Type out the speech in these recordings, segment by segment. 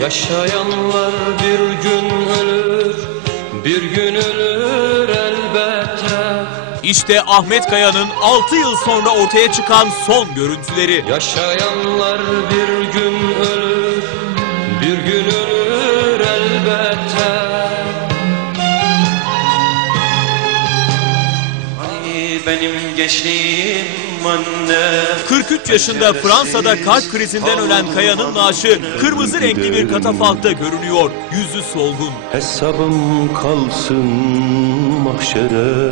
Yaşayanlar bir gün ölür, bir gün ölür elbette. İşte Ahmet Kaya'nın 6 yıl sonra ortaya çıkan son görüntüleri. Yaşayanlar bir gün ölür, bir gün ölür elbette. Hani benim gençliğim anne. 43 yaşında Fransa'da kalp krizinden ölen Kaya'nın naaşı kırmızı renkli bir katafalkta görünüyor. Yüzü solgun. Hesabım kalsın mahşere,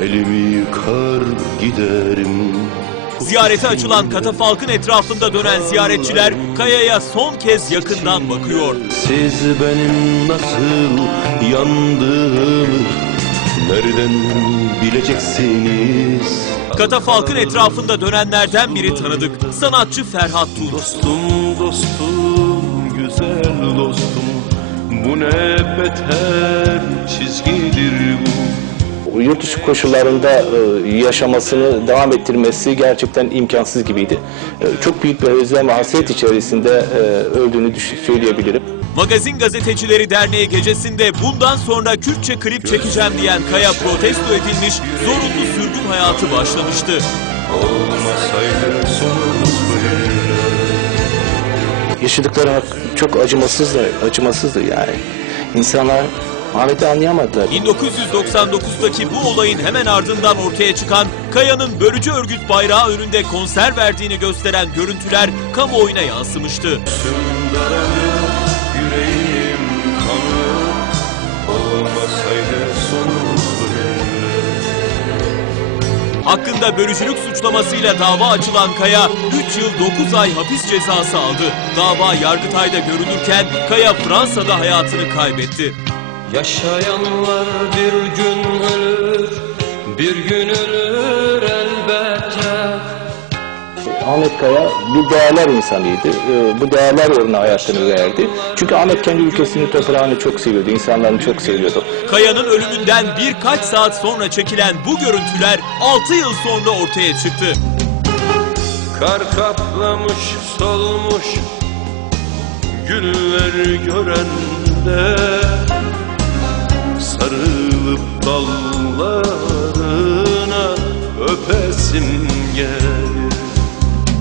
elimi yıkar giderim. Ziyarete açılan katafalkın etrafında dönen ziyaretçiler Kaya'ya son kez yakından bakıyor. Siz benim nasıl yandığımı nereden bileceksiniz? Katafalkın etrafında dönenlerden biri tanıdık. Sanatçı Ferhat Tunç. Dostum, dostum, güzel dostum, bu ne beter çizgidir bu. Yurt dışı koşullarında yaşamasını devam ettirmesi gerçekten imkansız gibiydi. Çok büyük bir özlem ve hasret içerisinde öldüğünü söyleyebilirim. Magazin Gazetecileri Derneği gecesinde bundan sonra Kürtçe klip çekeceğim diyen Kaya protesto edilmiş, zorunlu sürgün hayatı başlamıştı. Olmasaydı sonumuz böyle. Yaşadıkları çok acımasızdı yani. İnsanlar Ahmet'i anlayamadılar. 1999'daki bu olayın hemen ardından ortaya çıkan Kaya'nın bölücü örgüt bayrağı önünde konser verdiğini gösteren görüntüler kamuoyuna yansımıştı. Yüreğim kanı, olmasaydı sonumuz böyle. Hakkında bölücülük suçlamasıyla dava açılan Kaya 3 yıl 9 ay hapis cezası aldı. Dava Yargıtay'da görülürken Kaya Fransa'da hayatını kaybetti. Yaşayanlar bir gün ölür, bir gün ölür elbette. Ahmet Kaya bir değerler insanıydı. Bu değerler uğruna hayatını verdi. Çünkü Ahmet kendi ülkesini, toprağını çok seviyordu, insanlarını çok seviyordu. Kaya'nın ölümünden birkaç saat sonra çekilen bu görüntüler 6 yıl sonra ortaya çıktı. Kar kaplamış solmuş güller görende, sarılıp dallarına öpesim gelir.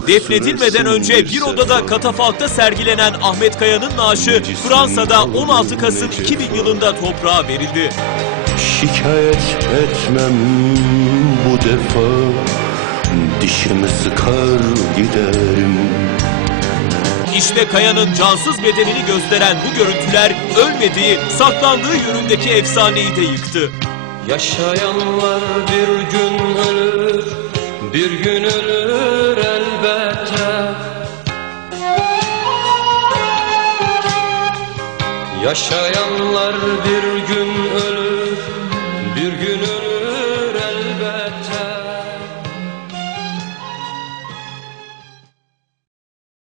Defnedilmeden önce bir odada katafalkta sergilenen Ahmet Kaya'nın naaşı Fransa'da 16 Kasım 2000 yılında toprağa verildi. Şikayet etmem bu defa, dişimi sıkar giderim. İşte Kaya'nın cansız bedenini gösteren bu görüntüler ölmediği, saklandığı yönündeki efsaneyi de yıktı. Yaşayanlar bir gün ölür, bir gün ölür elbette. Yaşayanlar bir gün ölür, bir gün ölür.